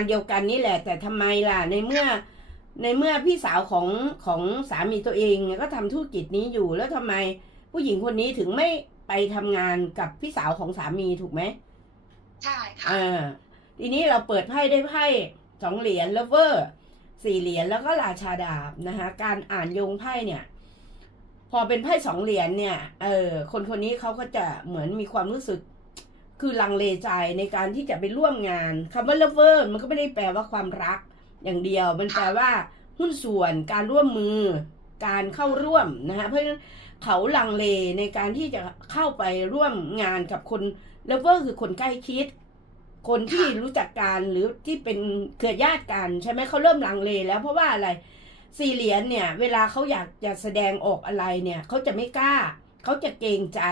านเดียวกันนี่แหละ แต่ทำไมล่ะในเมื่อในเมื่อพี่สาวของของสามีตัวเองเนี่ยก็ทำธุรกิจนี้อยู่แล้วทำไมผู้หญิงคนนี้ถึงไม่ไปทำงานกับพี่สาวของสามีถูกไหมใช่ค่ะอ่าทีนี้เราเปิดไพ่ได้ไพ่สองเหรียญเลเวอร์สี่เหรียญแล้วก็ราชาดาบนะคะการอ่านโยงไพ่เนี่ย พอเป็นไพ่สองเหรียญเนี่ยเออคนคนนี้เขาก็จะเหมือนมีความรู้สึก คือลังเลใจในการที่จะไปร่วมงานคำว่า lover มันก็ไม่ได้แปลว่าความรักอย่างเดียว มันแปลว่าหุ้นส่วนการร่วมมือ การเข้าร่วมนะคะเพราะฉะนั้นเขาลังเลในการที่จะเข้าไปร่วมงานกับคน lover คือคนใกล้ชิดคนที่รู้จักกันหรือที่เป็นเครือญาติกันใช่ไหมเขาเริ่มลังเลแล้วเพราะว่าอะไรสี่เหรียญเนี่ย เวลาเขาอยากจะแสดงออกอะไรเนี่ยเขาจะไม่กล้า เขาจะเกรงใจ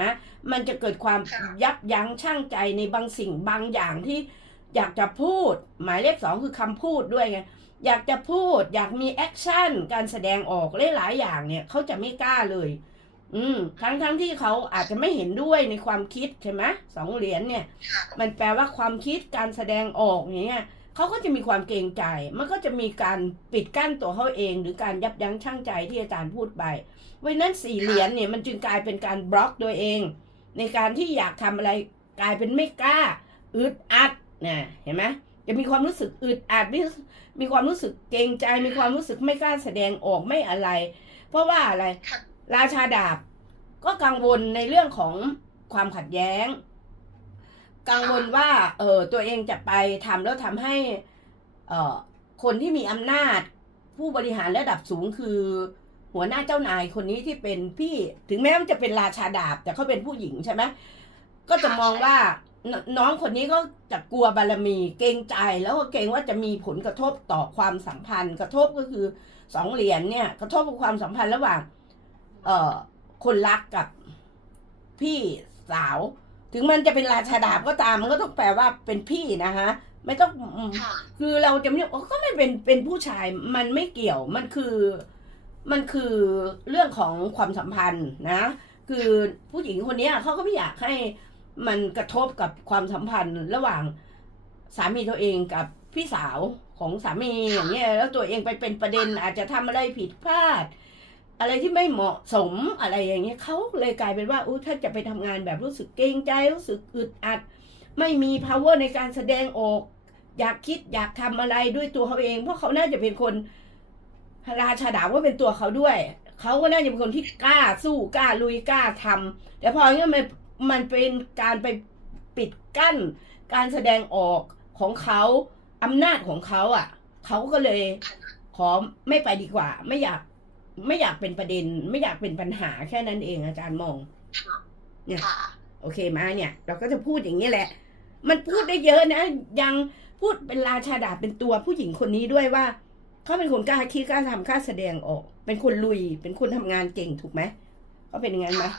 นะ มันจะเกิดความค่ะยับยั้งชั่งใจในบางสิ่งบางอย่างที่อยากจะพูด หมายเลขสองคือคำพูดด้วยไงอยากจะพูดอยากมีแอคชั่นการแสดงออกหลายๆอย่างเนี่ยเขาจะไม่กล้าเลย อืมทั้งทั้งที่เขาอาจจะไม่เห็นด้วยในความคิดใช่ไหมสองเหรียญเนี่ยค่ะมันแปลว่าความคิดการแสดงออกอย่างเงี้ย เขาก็จะมีความเกรงใจ มันก็จะมีการปิดกั้นตัวเขาเอง หรือการยับยั้งชั่งใจที่อาจารย์พูดไปเพราะนั้นสี่เหรียญเนี่ยมันจึงกลายเป็นการบล็อกตัวเอง ในการที่อยากทำอะไรกลายเป็นไม่กล้าอึดอัดนะเห็นไหมจะมีความรู้สึกอึดอัดมีมีความรู้สึกเกรงใจ มีความรู้สึกไม่กล้าแสดงออกไม่อะไร เพราะว่าอะไรราชาดาบก็กังวลในเรื่องของความขัดแย้ง กังวลว่าเออตัวเองจะไปทำแล้วทำให้เออคนที่มีอำนาจ ผู้บริหารระดับสูงคือ หัวหน้าเจ้านายคนนี้ที่เป็นพี่ถึงแม้ว่าจะเป็นราชาดาบ แต่เขาเป็นผู้หญิงใช่ไหมก็จะมองว่านน้องคนนี้ก็จะกลัวบารมีเกรงใจแล้วก็เกรงว่าจะมีผลกระทบต่อความสัมพันธ์ กระทบก็คือสองเหรียญเนี่ย กระทบกับความสัมพันธ์ระหว่าง เอ่อคนรักกับพี่สาว ถึงมันจะเป็นราชาดาบก็ตามมันก็ต้องแปลว่าเป็นพี่นะฮะไม่ต้องอืมค่ะคือเราจะไม่อ๋อก็ไม่เป็นเป็นผู้ชายมันไม่เกี่ยวมันคือ มันคือเรื่องของความสัมพันธ์นะ คือผู้หญิงคนเนี้ยเขาก็ไม่อยากให้มันกระทบกับความสัมพันธ์ระหว่างสามีตัวเองกับพี่สาวของสามีอย่างเงี้ยแล้วตัวเองไปเป็นประเด็นอาจจะทำอะไรผิดพลาด อะไรที่ไม่เหมาะสมอะไรอย่างเงี้ยเขาเลยกลายเป็นว่าอู้ถ้าจะไปทำงานแบบรู้สึกเกรงใจรู้สึกอึดอัด ไม่มี power ในการแสดงออก อยากคิดอยากทำอะไรด้วยตัวเขาเอง เพราะเขาน่าจะเป็นคนราชาดาว่าเป็นตัวเขาด้วยเขาก็น่าจะเป็นคนที่กล้าสู้กล้าลุยกล้าทำแต่พออย่างนี้มันมันเป็นการไปปิดกั้น การแสดงออกของเขาอำนาจของเขาอะเขาก็เลยขอไม่ไปดีกว่า ไม่อยาก ไม่อยากเป็นประเด็น ไม่อยากเป็นปัญหาแค่นั้นเองอาจารย์มองเนี่ยค่ะโอเคมาเนี่ย เราก็จะพูดอย่างนี้แหละ มันพูดได้เยอะนะ ยังพูดเป็นราชาดาบเป็นตัวผู้หญิงคนนี้ด้วยว่าเขาเป็นคนกล้าคิดกล้าทำกล้าแสดงออก เป็นคนลุย เป็นคนทำงานเก่งถูกไหมเขาเป็นอย่างนั้นไหมค่ะ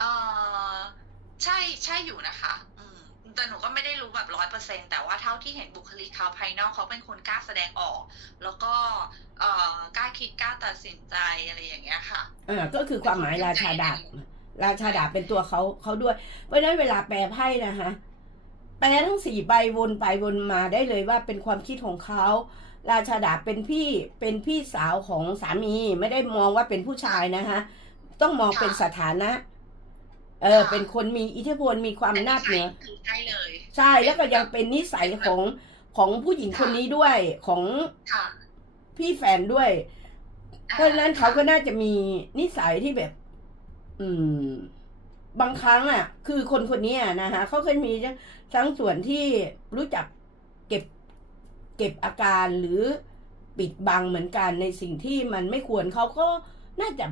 เออใช่ใช่อยู่นะคะอืม แต่หนูก็ไม่ได้รู้แบบร้อยเปอร์เซ็นแต่ว่าเท่าที่เห็นบุคลิกเขาภายนอกเขาเป็นคนกล้าแสดงออก แล้วก็เอ่อกล้าคิดกล้าตัดสินใจอะไรอย่างเงี้ยค่ะอ่าก็คือความหมายราชาดาบราชาดาบเป็นตัวเขาเขาด้วย เพราะฉะนั้นเวลาแปลไพ่นะคะแปลทั้งสี่ใบวนไปวนมาได้เลยว่าเป็นความคิดของเขาราชาดาบเป็นพี่เป็นพี่สาวของสามีไม่ได้มองว่าเป็นผู้ชายนะคะต้องมองเป็นสถานะ เออค่ะเป็นคนมีอิทธิพลมีความนาจเหนือคือใช่เลย ใช่แล้วก็ยังเป็นนิสัยของของผู้หญิงคนนี้ด้วยของค่ะพี่แฟนด้วย เพราะฉะนั้นเขาก็น่าจะมีนิสัยที่แบบ อืม บางครั้งอะ คือคนคนนี้อะนะฮะเขาเคยมีทั้งส่วนที่รู้จักเก็บ เก็บอาการหรือปิดบังเหมือนกันในสิ่งที่มันไม่ควรเขาก็น่าจะ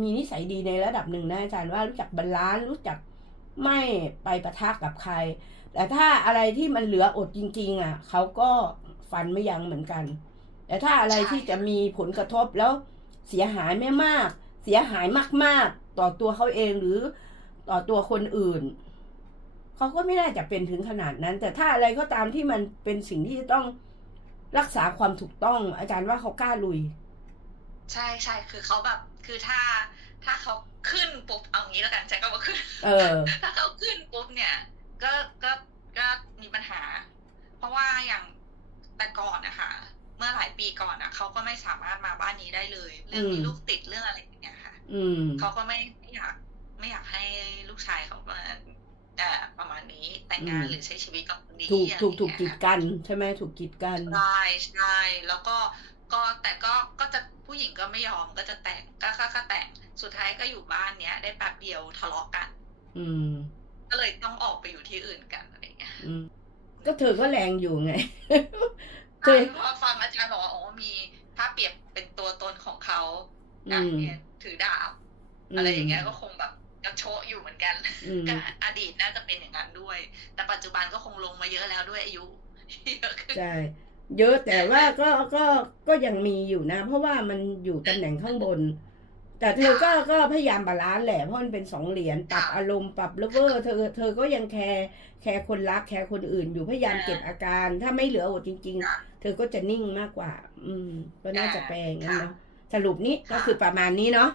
มีนิสัยดีในระดับหนึ่งนะอาจารย์ว่ารู้จักบาลานซ์รู้จักไม่ไปประทะกกับใคร แต่ถ้าอะไรที่มันเหลืออดจริง ๆ อะเขาก็ฟันไม่ยั้งเหมือนกัน แต่ถ้าอะไรที่จะมีผลกระทบแล้วเสียหายไม่มาก เสียหายมาก ๆ ต่อตัวเขาเองหรือต่อตัวคนอื่นเขาก็ไม่น่าจะเป็นถึงขนาดนั้น แต่ถ้าอะไรก็ตามที่มันเป็นสิ่งที่จะต้องรักษาความถูกต้อง อาจารย์ว่าเขากล้าลุย ใช่ใช่คือเขาแบบคือถ้าถ้าเขาขึ้นปุ๊บเอางี้แล้วกันใช้คำว่าขึ้นเออถ้าเขาขึ้นปุ๊บเนี่ย ก็ก็ก็มีปัญหา เพราะว่าก่อนอะเขาก็ไม่สามารถมาบ้านนี้ได้เลย เรื่องมีอืมลูกติดเรื่องอะไรอย่างเงี้ยค่ะอืมเขาก็ไม่ไม่อยากไม่อยากให้ลูกชายเขามาเอ่อประมาณนี้แต่งงานอืมหรือใช้ชีวิตกับคนนี้ถูกอะไรถูกถูกอย่างกีเงี้ดยกัน ใช่ไหมถูกกีดกันใช่ใช่แล้วก็ก็แต่ก็ก็จะ ผู้หญิงก็ไม่ยอมก็จะแต่งก็ก็ก็แต่งสุดท้ายก็อยู่บ้านเนี้ย ได้แป๊บเดียวทะเลาะกัน อืม ก็เลยต้องออกไปอยู่ที่อื่นกันอะไรอย่างเงี้ยอืมก็เธอก็แรงอยู่ไงเธใช่อพอฟังอาจารย์บอกว่าอ๋อมีถ้าเปรียบเป็นตัวตนของเขาอือะมเนี่ยถือดาบอะไรอย่างเงี้ยก็คงแบบกระโชะอยู่เหมือนกันอืมก็อดีตน่าจะเป็นอย่างนั้นด้วย แต่ปัจจุบันก็คงลงมาเยอะแล้วด้วยอายุเยอะขึ้นใช่ เยอะแต่ว่าก็ก็ก็ยังมีอยู่นะ เพราะว่ามันอยู่ตำแหน่งข้างบน แต่เธอก็ก็พยายามบาลานซ์แหละเพราะมันเป็นสองเหรียญปรับอารมณ์ปรับเลเวอร์เธอเธอก็ยังแคร์แคร์คนรักแคร์คนอื่น อยู่พยายามเก็บอาการ ถ้าไม่เหลืออดจริง ๆ เธอก็จะนิ่งมากกว่า อืม ก็น่าจะแปลงงั้นะเนาะสรุปนี้ก็คือประมาณนี้เนาะ